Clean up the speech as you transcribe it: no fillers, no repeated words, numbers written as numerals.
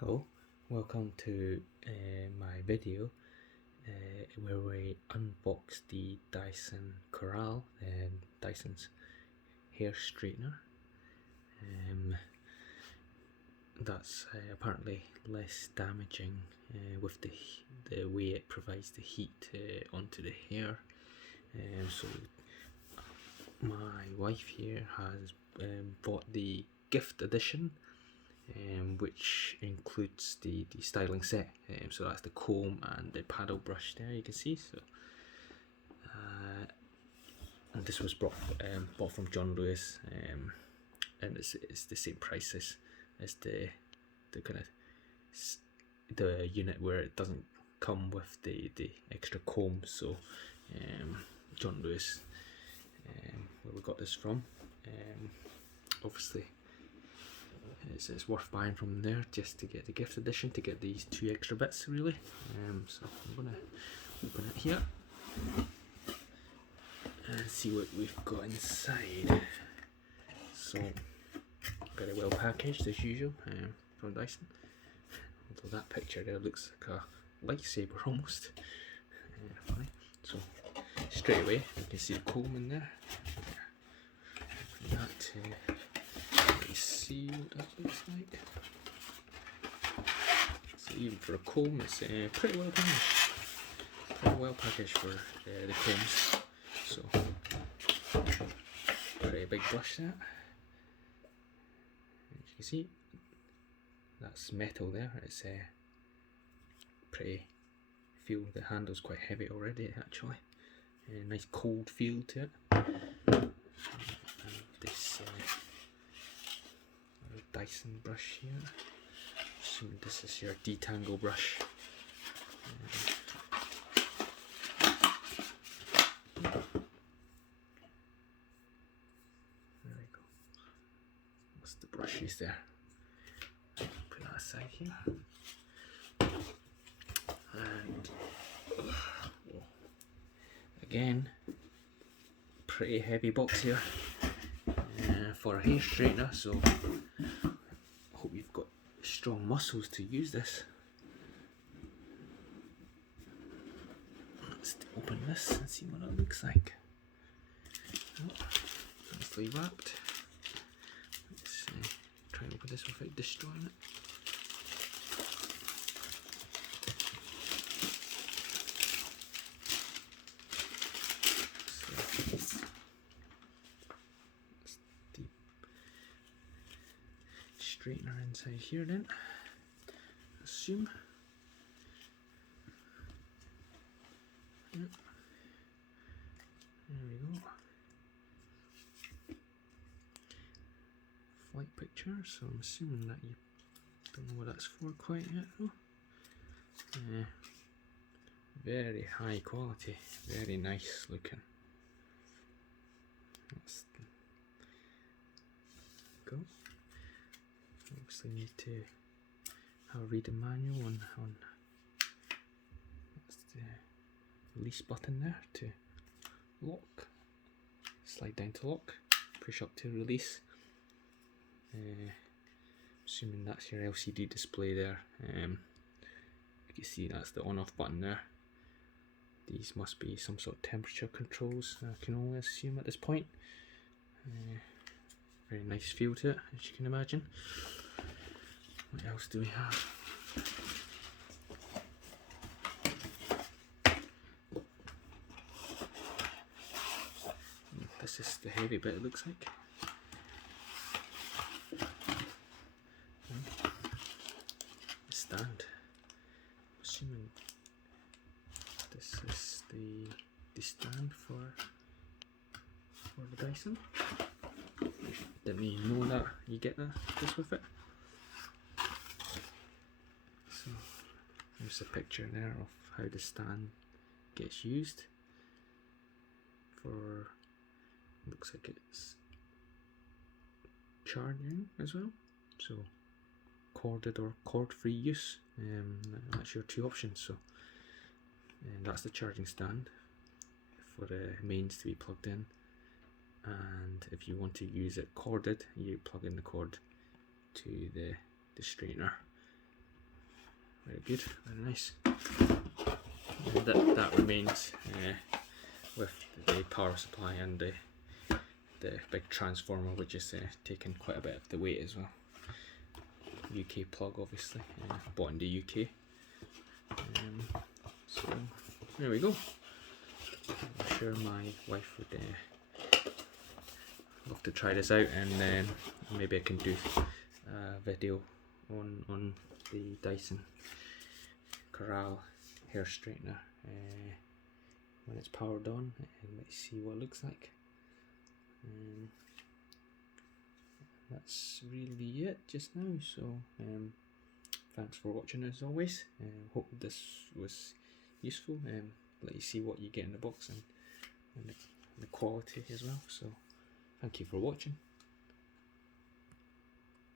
Hello, welcome to my video where we unbox the Dyson Corrale, Dyson's hair straightener. That's apparently less damaging with the way it provides the heat onto the hair. So my wife here has bought the gift edition, which includes the styling set. So that's the comb and the paddle brush there, you can see. So and this was bought from John Lewis, and it's the same price as the kind of the unit where it doesn't come with the extra comb. So John Lewis, where we got this from, obviously it's worth buying from there just to get the gift edition, to get these two extra bits really. So I'm gonna open it here and see what we've got inside. So very well packaged as usual from Dyson. Although that picture there looks like a lightsaber almost. Funny. So straight away you can see the comb in there. That let's see what that looks like. So even for a comb, it's pretty well packaged. Pretty well packaged for the combs. So pretty big brush there. As you can see, that's metal there. It's pretty. Feel the handle's quite heavy already actually. Nice cold feel to it. And this Dyson brush here. Assuming this is your detangle brush. There we go. What's the brushes there? Put that aside here. And again, pretty heavy box here for a hair straightener, so hope you've got strong muscles to use this. Let's open this and see what it looks like. Oh, nicely wrapped. Let's try and open this without destroying it. Straightener inside here then, assume. Yep. There we go. Flight picture, so I'm assuming that you don't know what that's for quite yet though. Very high quality, very nice looking. Let's go. Obviously need to have a reading manual on that's the release button there to lock, slide down to lock, push up to release. Assuming that's your LCD display there. You can see that's the on off button there. These must be some sort of temperature controls, I can only assume at this point. Very nice feel to it, as you can imagine. What else do we have? This is the heavy bit, it looks like. The stand. Assuming this is the stand for the Dyson. Didn't even know that you get this with it. So there's a picture there of how the stand gets used. For, looks like it's charging as well. So corded or cord-free use. That's your two options. So that's the charging stand for the mains to be plugged in. And if you want to use it corded, you plug in the cord to the straightener. Very good, very nice. And that remains with the power supply and the big transformer, which is taking quite a bit of the weight as well. UK plug, obviously, bought in the UK. So there we go. I'm sure my wife would love to try this out, and maybe I can do a video on the Dyson Corrale Hair Straightener when it's powered on, and let's see what it looks like. That's really it just now, so thanks for watching as always. Hope this was useful. Let you see what you get in the box and the quality as well. So thank you for watching.